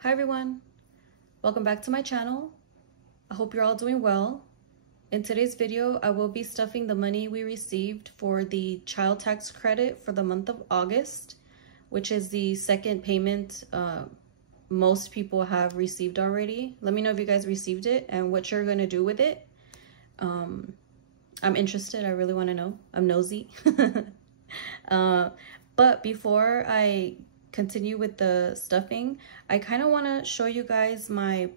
Hi everyone, welcome back to my channel. I hope you're all doing well. In today's video, I will be stuffing the money we received for the child tax credit for the month of August, which is the second payment most people have received already. Let me know if you guys received it and what you're gonna do with it. I'm interested, I really wanna know. I'm nosy. But before I continue with the stuffing, I kind of want to show you guys a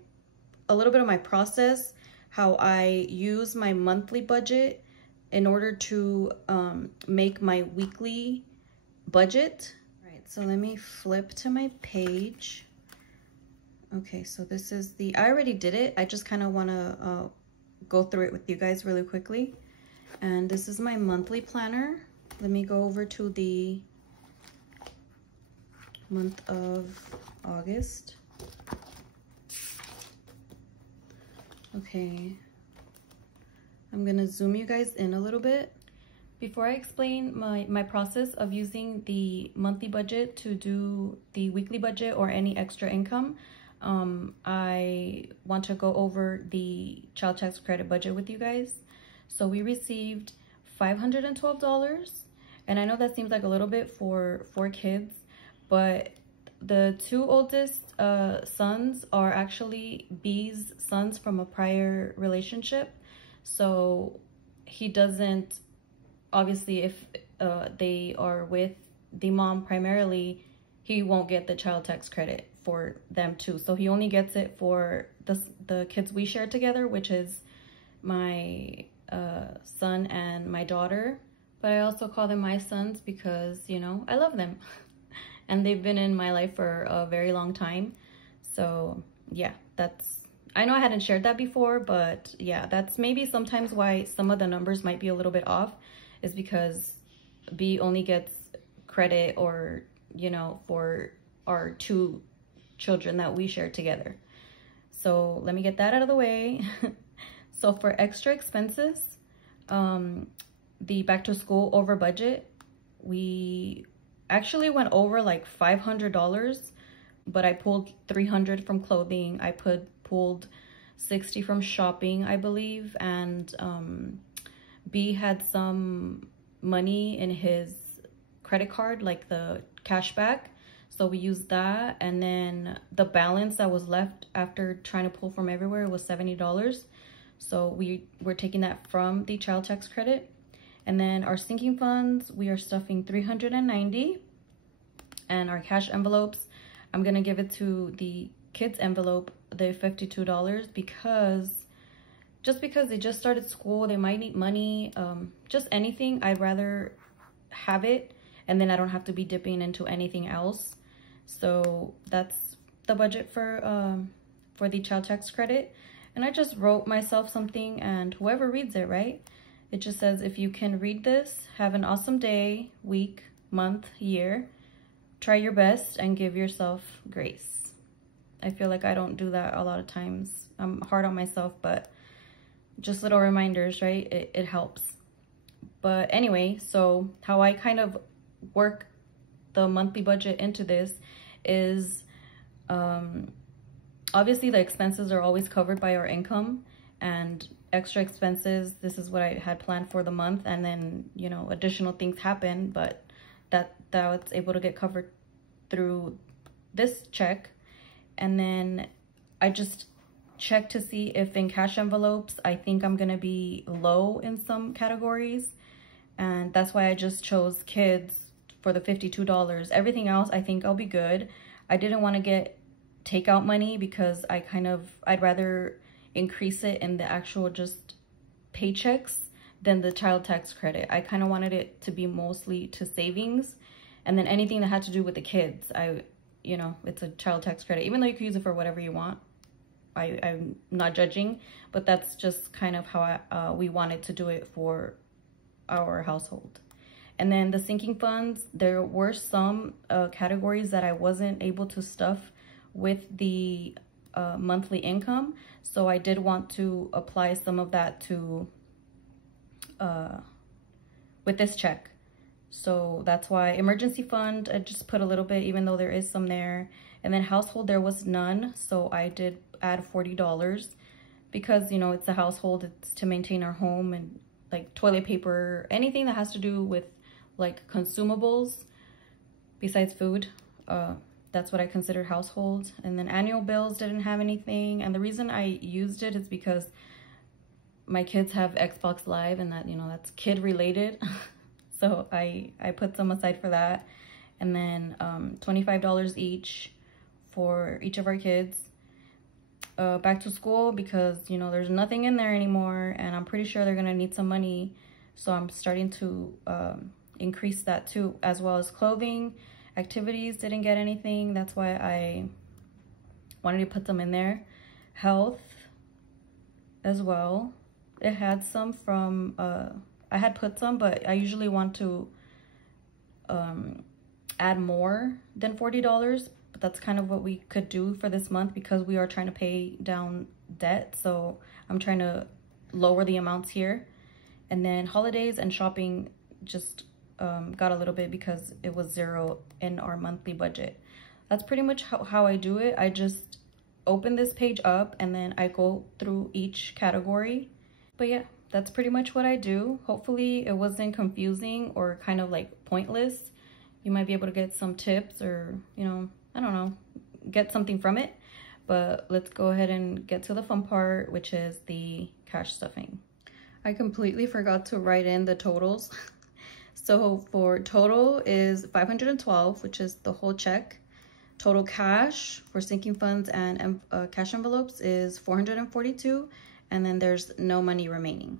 little bit of my process, how I use my monthly budget in order to make my weekly budget. All right, so let me flip to my page. Okay, so this is I already did it. I just kind of want to go through it with you guys really quickly. And this is my monthly planner. Let me go over to the month of August. Okay, I'm gonna zoom you guys in a little bit. Before I explain my process of using the monthly budget to do the weekly budget or any extra income, I want to go over the child tax credit budget with you guys. So we received $512, and I know that seems like a little bit for 4 kids, but the 2 oldest sons are actually B's sons from a prior relationship. So he doesn't, obviously if they are with the mom primarily, he won't get the child tax credit for them too. So he only gets it for the kids we share together, which is my son and my daughter. But I also call them my sons because, you know, I love them. And they've been in my life for a very long time. So yeah, I know I hadn't shared that before, but yeah, that's maybe sometimes why some of the numbers might be a little bit off, is because B only gets credit, or, you know, for our 2 children that we share together. So let me get that out of the way. So for extra expenses, the back to school over budget, we actually went over like $500, but I pulled $300 from clothing. I pulled $60 from shopping, I believe, and B had some money in his credit card, like the cash back, so we used that. And then the balance that was left after trying to pull from everywhere was $70, so we were taking that from the child tax credit. And then our sinking funds, we are stuffing $390. And our cash envelopes, I'm gonna give it to the kids envelope, the $52, because they just started school, they might need money, just anything. I'd rather have it, and then I don't have to be dipping into anything else. So that's the budget for the child tax credit. And I just wrote myself something, and whoever reads it, right? It just says, if you can read this, have an awesome day, week, month, year. Try your best and give yourself grace. I feel like I don't do that a lot of times. I'm hard on myself, but just little reminders, right? It helps. But anyway, so how I kind of work the monthly budget into this is, obviously the expenses are always covered by our income, and extra expenses, this is what I had planned for the month, and then, you know, additional things happen, but that was able to get covered through this check. And then I just check to see if in cash envelopes I think I'm gonna be low in some categories, and that's why I just chose kids for the $52. Everything else I think I'll be good. I didn't want to get takeout money because I'd rather increase it in the actual just paychecks than the child tax credit. I kind of wanted it to be mostly to savings, and then anything that had to do with the kids, you know, it's a child tax credit, even though you can use it for whatever you want. I'm not judging, but that's just kind of how we wanted to do it for our household. And then the sinking funds, there were some categories that I wasn't able to stuff with the monthly income, so I did want to apply some of that to with this check. So that's why emergency fund, I just put a little bit, even though there is some there. And then household, there was none, so I did add $40 because, you know, it's a household, it's to maintain our home, and like toilet paper, anything that has to do with like consumables besides food, that's what I consider household. And then annual bills didn't have anything, and the reason I used it is because my kids have Xbox Live, and that, you know, that's kid related. So I put some aside for that. And then $25 each for each of our kids. Back to school, because, you know, there's nothing in there anymore, and I'm pretty sure they're gonna need some money. So I'm starting to increase that too, as well as clothing. Activities didn't get anything. That's why I wanted to put them in there. Health as well. It had some from, I had put some, but I usually want to add more than $40. But that's kind of what we could do for this month because we are trying to pay down debt. So I'm trying to lower the amounts here. And then holidays and shopping just got a little bit because it was $0 in our monthly budget. That's pretty much how I do it. I just open this page up and then I go through each category. But yeah, that's pretty much what I do. Hopefully it wasn't confusing or kind of like pointless. You might be able to get some tips, or, you know, I don't know, get something from it. But let's go ahead and get to the fun part, which is the cash stuffing. I completely forgot to write in the totals. So for total is 512, which is the whole check. Total cash for sinking funds and cash envelopes is 442, and then there's no money remaining.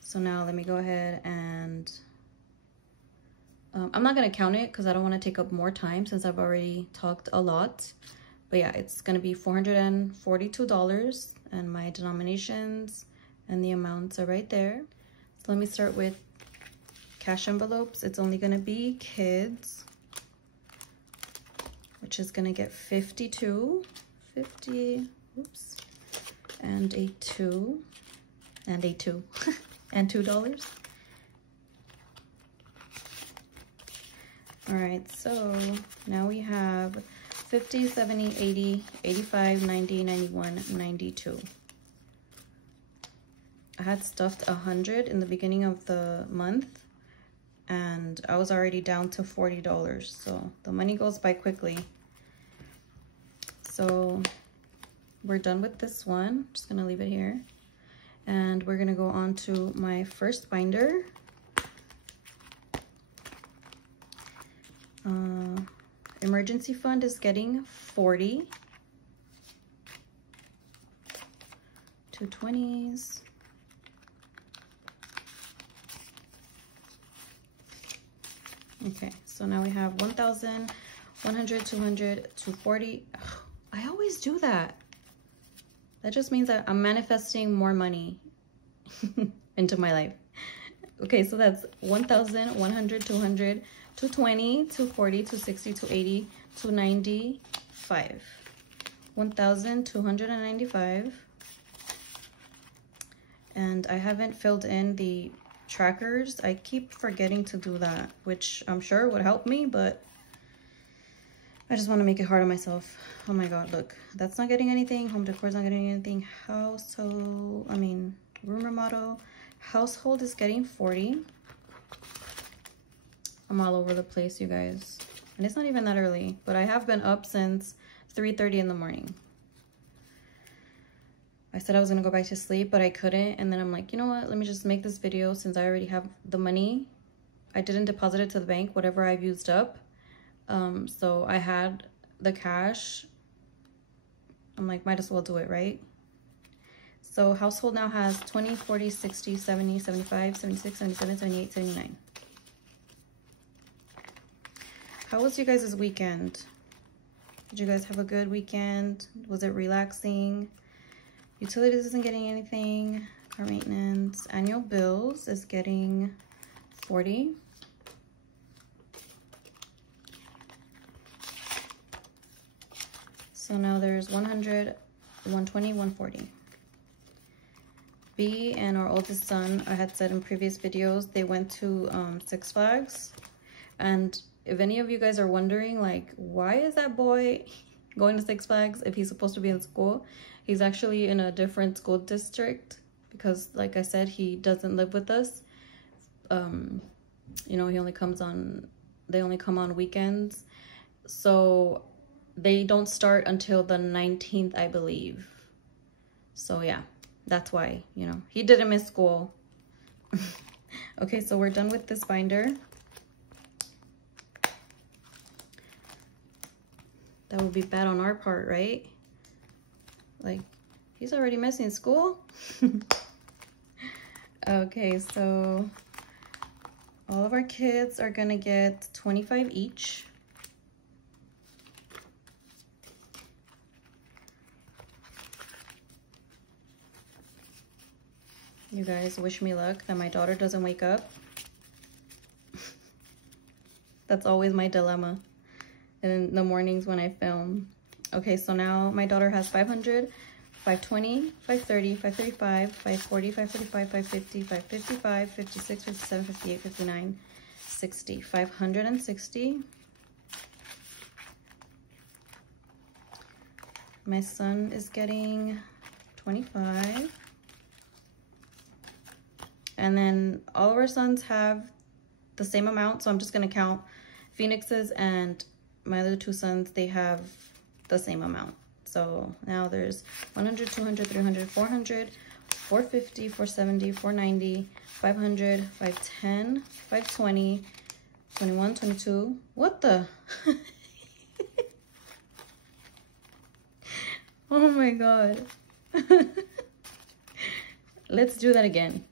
So now let me go ahead and I'm not gonna count it because I don't want to take up more time since I've already talked a lot. But yeah, it's gonna be $442, and my denominations and the amounts are right there. So let me start with cash envelopes. It's only gonna be kids, which is gonna get 50, oops, and a 2, and a 2, and $2. All right, so now we have 50, 70, 80, 85, 90, 91, 92. I had stuffed 100 in the beginning of the month, and I was already down to $40. So the money goes by quickly. So we're done with this one. Just gonna leave it here. And we're gonna go on to my first binder. Emergency fund is getting 40. 2 20s. Okay, so now we have 1,000, 100, 200, 240. I always do that. That just means that I'm manifesting more money into my life. Okay, so that's 1,000, 100, 200, 220, 240, 260, 280, 295. 1,295. And I haven't filled in the trackers. I keep forgetting to do that, which I'm sure would help me, but I just want to make it hard on myself. Oh my god, look, that's not getting anything. Home decor's not getting anything. Room remodel. Household is getting 40. I'm all over the place, you guys. And it's not even that early, but I have been up since 3:30 in the morning. I said I was gonna go back to sleep, but I couldn't. And then I'm like, you know what? Let me just make this video since I already have the money. I didn't deposit it to the bank, whatever I've used up. So I had the cash. I'm like, might as well do it, right? So household now has 20, 40, 60, 70, 75, 76, 77, 78, 79. How was you guys' weekend? Did you guys have a good weekend? Was it relaxing? Utilities isn't getting anything. Car maintenance. Annual bills is getting 40. So now there's 100, 120, 140. B and our oldest son, I had said in previous videos, they went to Six Flags. And if any of you guys are wondering, like, why is that boy going to Six Flags if he's supposed to be in school. He's actually in a different school district because, like I said, he doesn't live with us. You know, they only come on weekends. So they don't start until the 19th, I believe. So yeah, that's why, you know, he didn't miss school. Okay, so we're done with this binder. That would be bad on our part, right? Like, he's already missing school. Okay, so all of our kids are gonna get 25 each. You guys wish me luck that my daughter doesn't wake up. That's always my dilemma in the mornings when I film. Okay, so now my daughter has 500, 520, 530, 535, 540, 545, 550, 555, 56, 57, 58, 59, 60. 560. My son is getting 25. And then all of our sons have the same amount, so I'm just gonna count Phoenix's, and my other two sons, they have the same amount. So now there's 100, 200, 300, 400, 450, 470, 490, 500, 510, 520, 21, 22. What the? Oh my God. Let's do that again.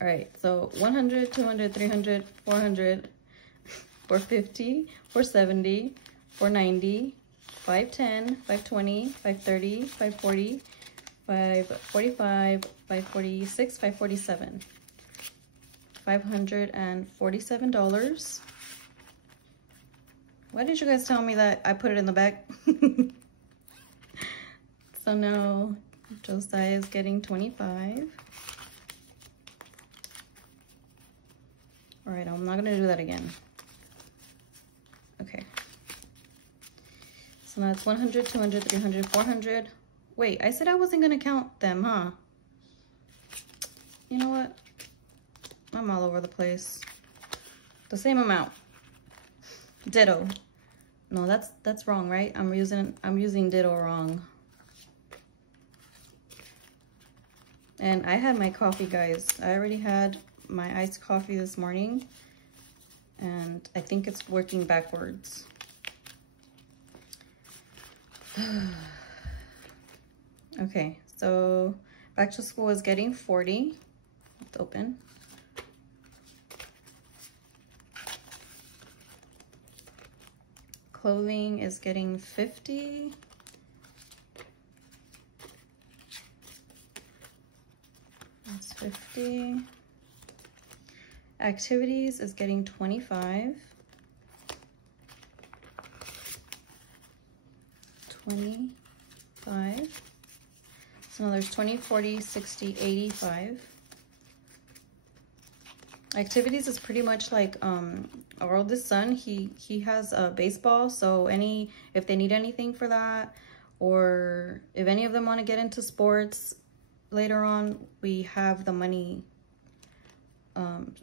All right, so 100, 200, 300, 400, 450, 470, 490, 510, 520, 530, 540, 545, 546, 547. $547. Why didn't you guys tell me that I put it in the back? So now Josiah is getting 25. All right, I'm not gonna do that again. Okay. So now it's 100, 200, 300, 400. Wait, I said I wasn't gonna count them, huh? You know what? I'm all over the place. The same amount. Ditto. No, that's wrong, right? I'm using ditto wrong. And I had my coffee, guys. I already had my iced coffee this morning, and I think it's working backwards. Okay, so back to school is getting 40. Let's open. Clothing is getting 50. That's 50. Activities is getting 25. 25. So now there's 20, 40, 60, 85. Activities is pretty much like our oldest son, he has a baseball, so if they need anything for that, or if any of them want to get into sports later on, we have the money.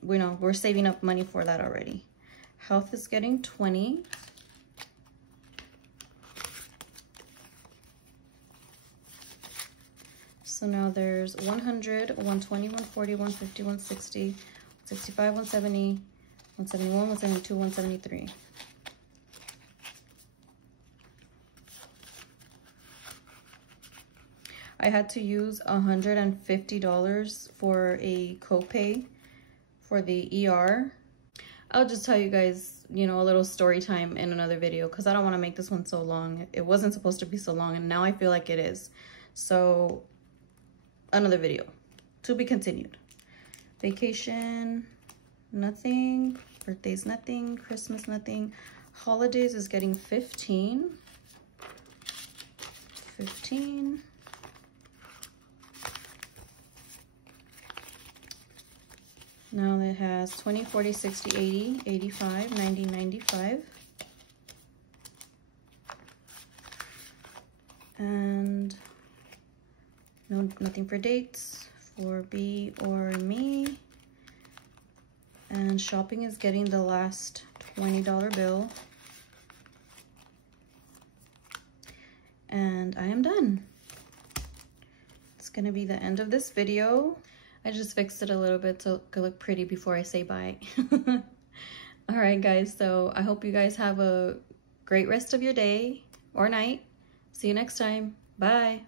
We're saving up money for that already. Health is getting 20. So now there's 100, 120, 140, 150, 160, 165, 170, 171, 172, 173. I had to use $150 for a copay for the ER. I'll just tell you guys, a little story time in another video, because I don't want to make this one so long. It wasn't supposed to be so long, and now I feel like it is. So another video to be continued. Vacation, nothing. Birthdays, nothing. Christmas, nothing. Holidays is getting 15. 15. Now it has 20, 40, 60, 80, 85, 90, 95. And nothing for dates for B or me. And shopping is getting the last $20 bill. And I am done. It's gonna be the end of this video. I just fixed it a little bit so it could look pretty before I say bye. All right, guys, so I hope you guys have a great rest of your day or night. See you next time. Bye.